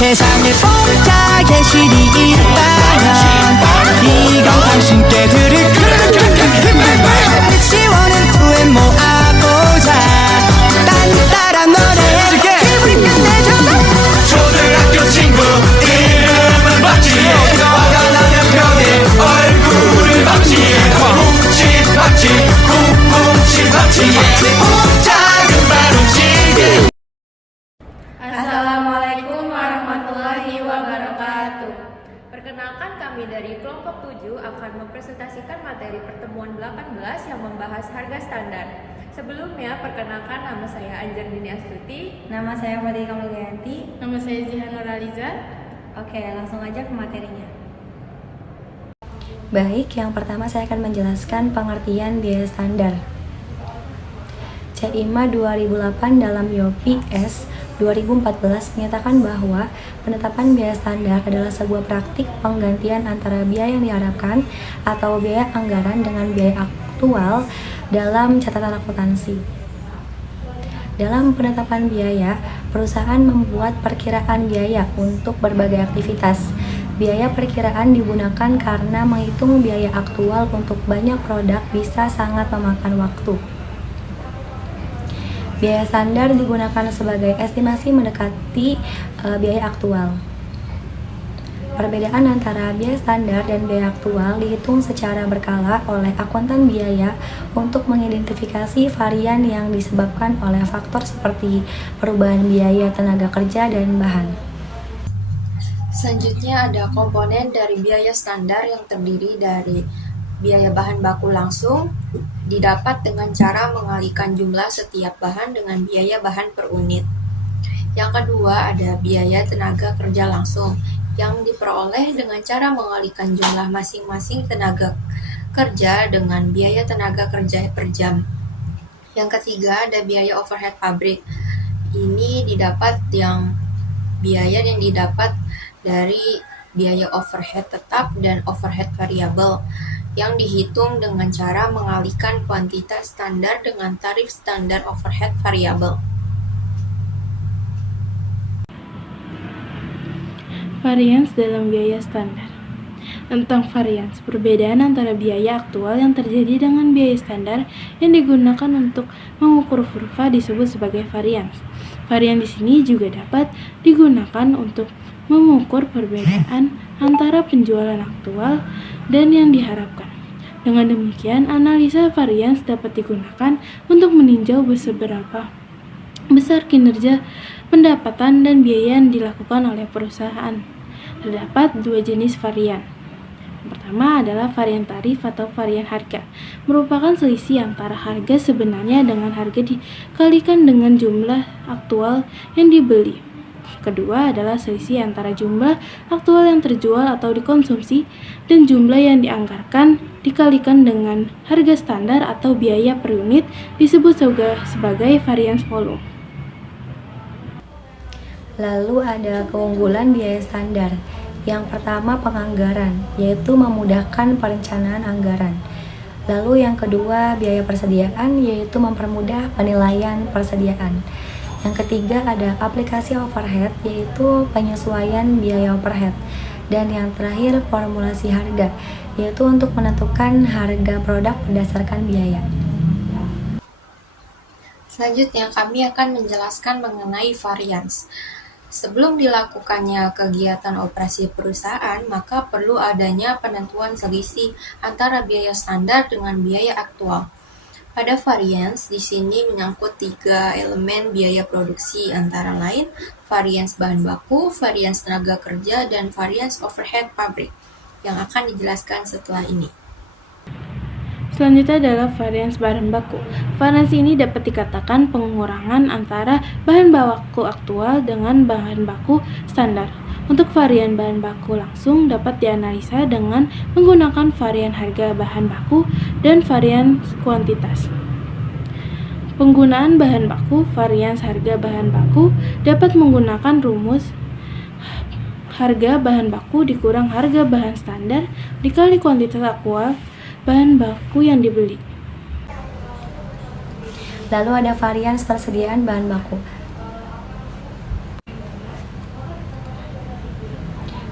세상에 공짜 계실이 있다면 이건 당신께 드릴 시원한 투에 모아보자 딴따란 노래 기분이 끝내줘 초등학교 친구 이름은 박지 화가 나면 벽에 얼굴을 박지 쿵치박지 쿵쿵치박지 작은 발 움직임. Assalamualaikum warahmatullahi wabarakatuh. Perkenalkan, kami dari kelompok 7 akan mempresentasikan materi pertemuan 18 yang membahas harga standar. Sebelumnya, perkenalkan, nama saya Anjardini Astuti. Nama saya Fatia Kamalianti. Nama saya Zihan Nuraliza. Oke, langsung aja ke materinya. Baik, yang pertama saya akan menjelaskan pengertian biaya standar. CIMA 2008 dalam YOPI S 2014 menyatakan bahwa penetapan biaya standar adalah sebuah praktik penggantian antara biaya yang diharapkan atau biaya anggaran dengan biaya aktual dalam catatan akuntansi. Dalam penetapan biaya, perusahaan membuat perkiraan biaya untuk berbagai aktivitas. Biaya perkiraan digunakan karena menghitung biaya aktual untuk banyak produk bisa sangat memakan waktu. Biaya standar digunakan sebagai estimasi mendekati biaya aktual. Perbedaan antara biaya standar dan biaya aktual dihitung secara berkala oleh akuntan biaya untuk mengidentifikasi varian yang disebabkan oleh faktor seperti perubahan biaya tenaga kerja dan bahan. Selanjutnya ada komponen dari biaya standar yang terdiri dari biaya bahan baku langsung, didapat dengan cara mengalihkan jumlah setiap bahan dengan biaya bahan per unit. Yang kedua ada biaya tenaga kerja langsung, yang diperoleh dengan cara mengalihkan jumlah masing-masing tenaga kerja dengan biaya tenaga kerja per jam. Yang ketiga ada biaya overhead pabrik. Ini biaya yang didapat dari biaya overhead tetap dan overhead variabel, yang dihitung dengan cara mengalihkan kuantitas standar dengan tarif standar overhead variabel. Varians dalam biaya standar. Tentang varians, perbedaan antara biaya aktual yang terjadi dengan biaya standar yang digunakan untuk mengukur kurva disebut sebagai varians. Varian di sini juga dapat digunakan untuk mengukur perbedaan antara penjualan aktual dan yang diharapkan. Dengan demikian, analisa varians dapat digunakan untuk meninjau seberapa besar kinerja, pendapatan, dan biaya yang dilakukan oleh perusahaan. Terdapat dua jenis varian. Yang pertama adalah varian tarif atau varian harga, merupakan selisih antara harga sebenarnya dengan harga dikalikan dengan jumlah aktual yang dibeli. Kedua adalah selisih antara jumlah aktual yang terjual atau dikonsumsi dan jumlah yang dianggarkan dikalikan dengan harga standar atau biaya per unit, disebut sebagai varians volume. Lalu ada keunggulan biaya standar. Yang pertama penganggaran, yaitu memudahkan perencanaan anggaran. Lalu yang kedua biaya persediaan, yaitu mempermudah penilaian persediaan. Yang ketiga ada aplikasi overhead, yaitu penyesuaian biaya overhead. Dan yang terakhir formulasi harga, yaitu untuk menentukan harga produk berdasarkan biaya. Selanjutnya kami akan menjelaskan mengenai varians. Sebelum dilakukannya kegiatan operasi perusahaan, maka perlu adanya penentuan selisih antara biaya standar dengan biaya aktual. Pada varians, di sini menyangkut 3 elemen biaya produksi, antara lain varians bahan baku, varians tenaga kerja, dan varians overhead pabrik, yang akan dijelaskan setelah ini. Selanjutnya adalah varians bahan baku. Varians ini dapat dikatakan pengurangan antara bahan baku aktual dengan bahan baku standar. Untuk varian bahan baku langsung dapat dianalisa dengan menggunakan varian harga bahan baku dan varian kuantitas. Penggunaan bahan baku, varians harga bahan baku dapat menggunakan rumus harga bahan baku dikurang harga bahan standar dikali kuantitas aktual bahan baku yang dibeli. Lalu ada varians persediaan bahan baku.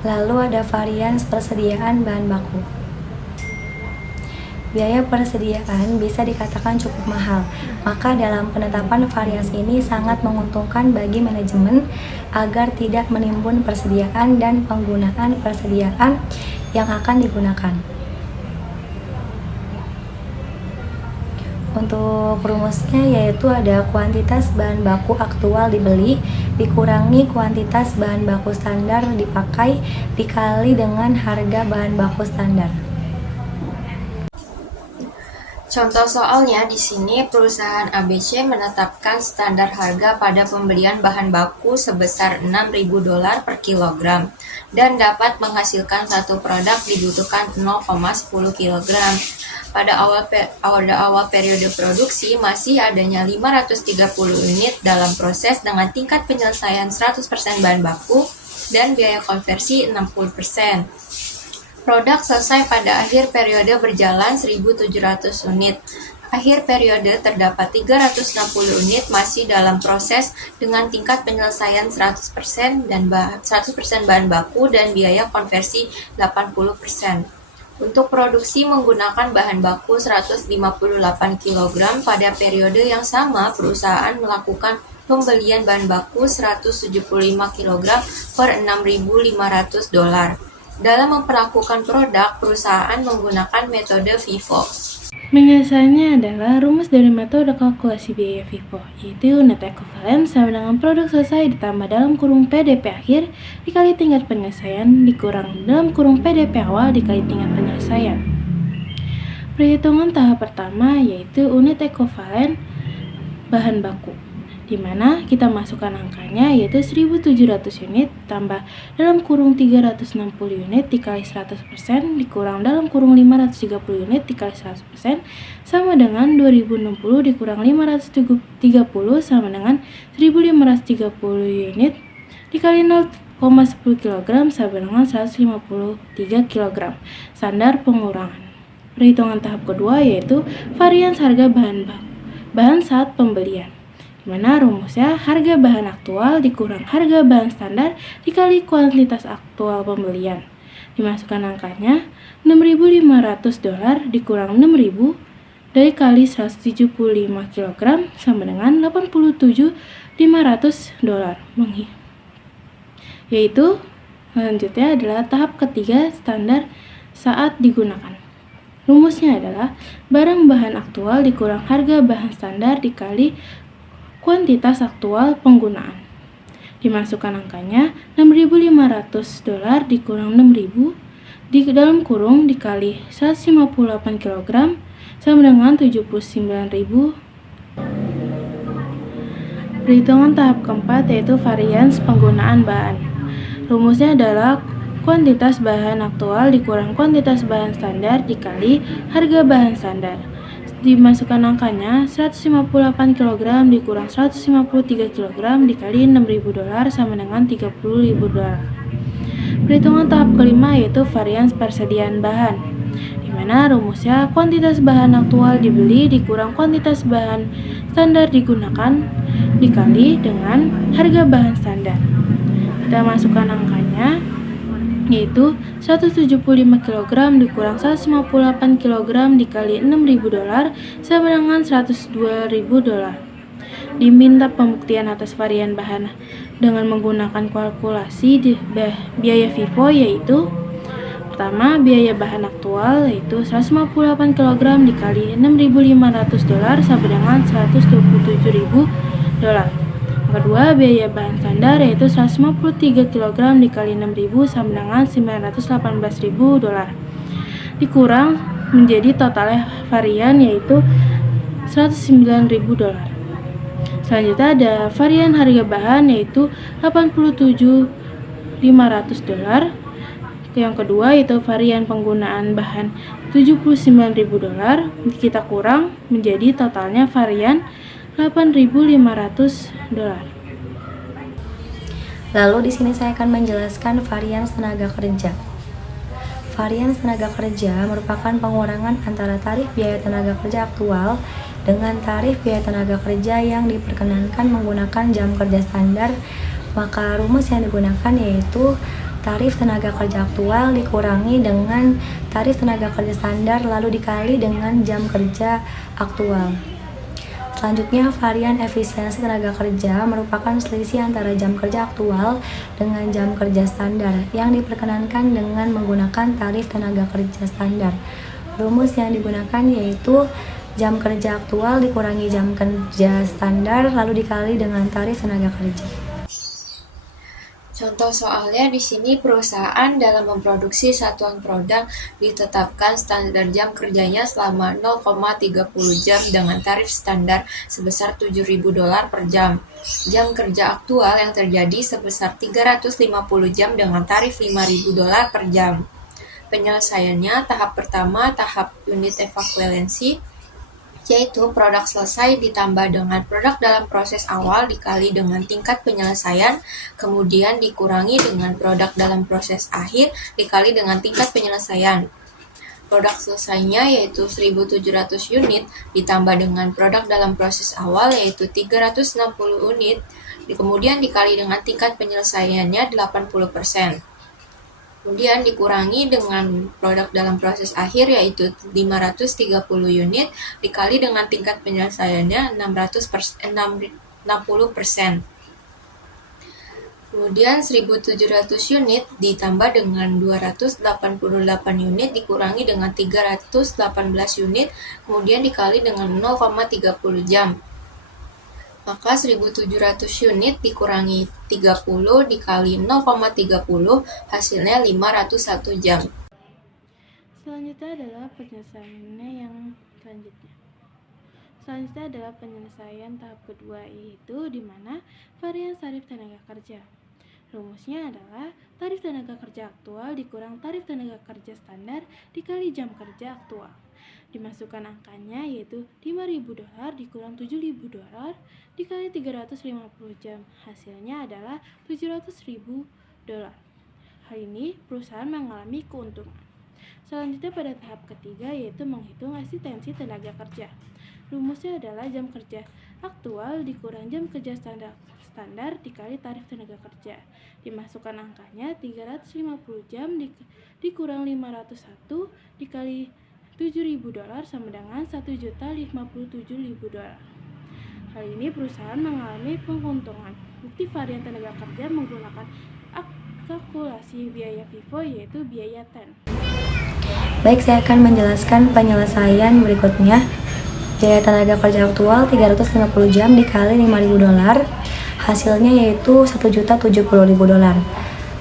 Lalu ada varians persediaan bahan baku. Biaya persediaan bisa dikatakan cukup mahal, maka dalam penetapan varians ini sangat menguntungkan bagi manajemen agar tidak menimbun persediaan dan penggunaan persediaan yang akan digunakan. Untuk rumusnya yaitu ada kuantitas bahan baku aktual dibeli dikurangi kuantitas bahan baku standar dipakai dikali dengan harga bahan baku standar. Contoh soalnya di sini perusahaan ABC menetapkan standar harga pada pembelian bahan baku sebesar $6.000 per kilogram dan dapat menghasilkan satu produk dibutuhkan 0,10 kg. Pada awal periode produksi masih adanya 530 unit dalam proses dengan tingkat penyelesaian 100% bahan baku dan biaya konversi 60%. Produk selesai pada akhir periode berjalan 1.700 unit. Akhir periode terdapat 360 unit masih dalam proses dengan tingkat penyelesaian 100% dan 100% bahan baku dan biaya konversi 80%. Untuk produksi menggunakan bahan baku 158 kg pada periode yang sama perusahaan melakukan pembelian bahan baku 175 kg per $6.500. Dalam memperlakukan produk, perusahaan menggunakan metode FIFO. Penyelesaiannya adalah rumus dari metode kalkulasi biaya FIFO, yaitu unit ekuivalen sama dengan produk selesai ditambah dalam kurung PDP akhir dikali tingkat penyelesaian dikurang dalam kurung PDP awal dikali tingkat penyelesaian. Perhitungan tahap pertama yaitu unit ekuivalen bahan baku, di mana kita masukkan angkanya yaitu 1.700 unit tambah dalam kurung 360 unit dikali 100% dikurang dalam kurung 530 unit dikali 100% sama dengan 2060 dikurang 530 sama dengan 1.530 unit dikali 0,10 kg sama dengan 153 kg. Standar pengurangan. Perhitungan tahap kedua yaitu varians harga bahan saat pembelian, di mana rumusnya harga bahan aktual dikurang harga bahan standar dikali kuantitas aktual pembelian. Dimasukkan angkanya $6.500 dikurang 6.000 dikali 175 kg sama dengan $87.500. Yaitu selanjutnya adalah tahap ketiga standar saat digunakan. Rumusnya adalah barang bahan aktual dikurang harga bahan standar dikali kuantitas aktual penggunaan. Dimasukkan angkanya $6.500 dikurang 6.000 di dalam kurung dikali 158 kg sama dengan 79.000. Perhitungan tahap keempat yaitu varians penggunaan bahan. Rumusnya adalah kuantitas bahan aktual dikurang kuantitas bahan standar dikali harga bahan standar. Dimasukkan angkanya 158 kg dikurang 153 kg dikali $6.000 sama dengan $30.000. Perhitungan tahap kelima yaitu varians persediaan bahan, di mana rumusnya kuantitas bahan aktual dibeli dikurang kuantitas bahan standar digunakan dikali dengan harga bahan standar. Kita masukkan angkanya yaitu 175 kg dikurang 158 kg dikali $6.000 sama dengan $102.000. Diminta pembuktian atas varian bahan dengan menggunakan kalkulasi biaya FIFO yaitu pertama biaya bahan aktual yaitu 158 kg dikali $6.500 sama dengan $127.000. Kedua, biaya bahan standar yaitu 153 kg dikali 6.000 sama dengan $918.000 dikurang menjadi totalnya varian yaitu $109.000. Selanjutnya ada varian harga bahan yaitu $87.500. Yang kedua yaitu varian penggunaan bahan $79.000 kita kurang menjadi totalnya varian $8.500. Lalu di sini saya akan menjelaskan varians tenaga kerja. Varians tenaga kerja merupakan pengurangan antara tarif biaya tenaga kerja aktual dengan tarif biaya tenaga kerja yang diperkenankan menggunakan jam kerja standar. Maka rumus yang digunakan yaitu tarif tenaga kerja aktual dikurangi dengan tarif tenaga kerja standar lalu dikali dengan jam kerja aktual. Selanjutnya, varian efisiensi tenaga kerja merupakan selisih antara jam kerja aktual dengan jam kerja standar yang diperkenankan dengan menggunakan tarif tenaga kerja standar. Rumus yang digunakan yaitu jam kerja aktual dikurangi jam kerja standar lalu dikali dengan tarif tenaga kerja. Contoh soalnya di sini perusahaan dalam memproduksi satuan produk ditetapkan standar jam kerjanya selama 0,30 jam dengan tarif standar sebesar $7.000 per jam. Jam kerja aktual yang terjadi sebesar 350 jam dengan tarif $5.000 per jam. Penyelesaiannya tahap pertama tahap unit ekuivalensi, yaitu produk selesai ditambah dengan produk dalam proses awal dikali dengan tingkat penyelesaian, kemudian dikurangi dengan produk dalam proses akhir dikali dengan tingkat penyelesaian. Produk selesainya yaitu 1.700 unit ditambah dengan produk dalam proses awal yaitu 360 unit, kemudian dikali dengan tingkat penyelesaiannya 80%. Kemudian dikurangi dengan produk dalam proses akhir yaitu 530 unit dikali dengan tingkat penyelesaiannya 60%. Kemudian 1.700 unit ditambah dengan 288 unit dikurangi dengan 318 unit kemudian dikali dengan 0,30 jam. Maka 1.700 unit dikurangi 30 dikali 0,30 hasilnya 501 jam. Selanjutnya adalah penyelesaian tahap kedua, yaitu di mana varian tarif tenaga kerja. Rumusnya adalah tarif tenaga kerja aktual dikurang tarif tenaga kerja standar dikali jam kerja aktual. Dimasukkan angkanya yaitu $5.000 dikurang $7.000 dikali 350 jam. Hasilnya adalah $700.000. Hal ini perusahaan mengalami keuntungan. Selanjutnya pada tahap ketiga yaitu menghitung eksistensi tenaga kerja. Rumusnya adalah jam kerja aktual dikurang jam kerja standar dikali tarif tenaga kerja. Dimasukkan angkanya 350 jam dikurang 501 dikali $7.000 sama dengan $1.057.000. Hal ini perusahaan mengalami keuntungan. Bukti varian tenaga kerja menggunakan kalkulasi biaya FIFO yaitu biaya TEN. Baik, saya akan menjelaskan penyelesaian berikutnya. Biaya tenaga kerja aktual 350 jam dikali $5.000, hasilnya yaitu $1.070.000.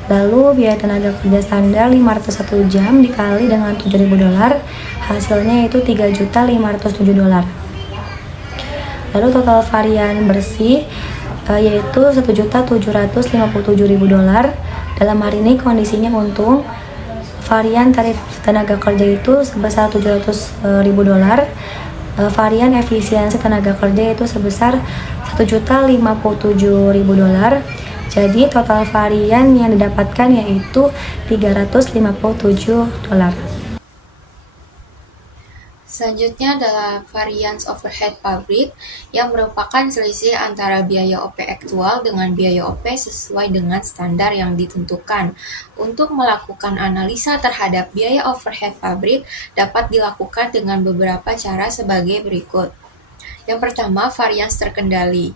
Lalu biaya tenaga kerja standar 501 jam dikali dengan $7.000, hasilnya yaitu $3.507. Lalu total varian bersih yaitu $1.757.000. Dalam hari ini kondisinya untung. Varian tarif tenaga kerja itu sebesar $700.000. Varian efisiensi tenaga kerja itu sebesar $1.057.000. Jadi total varian yang didapatkan yaitu $357. Selanjutnya adalah variance overhead pabrik yang merupakan selisih antara biaya OP aktual dengan biaya OP sesuai dengan standar yang ditentukan. Untuk melakukan analisa terhadap biaya overhead pabrik dapat dilakukan dengan beberapa cara sebagai berikut. Yang pertama, varians terkendali.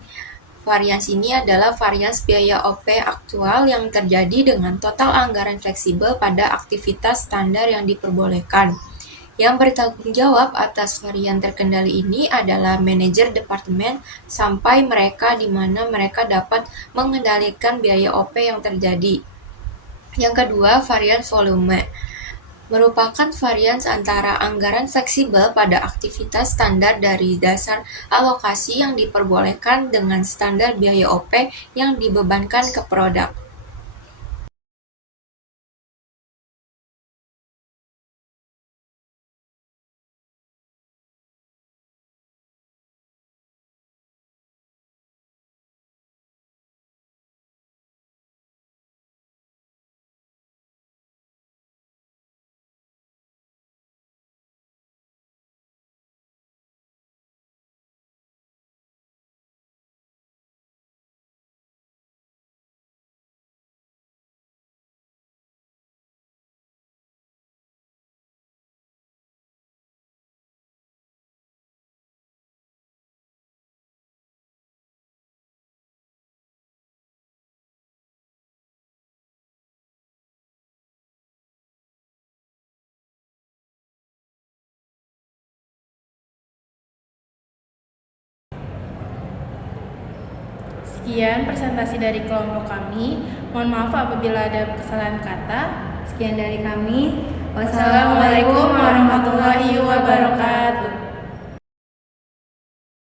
Varians ini adalah varians biaya OP aktual yang terjadi dengan total anggaran fleksibel pada aktivitas standar yang diperbolehkan. Yang bertanggung jawab atas varian terkendali ini adalah manajer departemen sampai mereka di mana mereka dapat mengendalikan biaya OP yang terjadi. Yang kedua, varian volume merupakan varians antara anggaran fleksibel pada aktivitas standar dari dasar alokasi yang diperbolehkan dengan standar biaya OP yang dibebankan ke produk. Sekian presentasi dari kelompok kami. Mohon maaf apabila ada kesalahan kata. Sekian dari kami. Wassalamualaikum warahmatullahi wabarakatuh.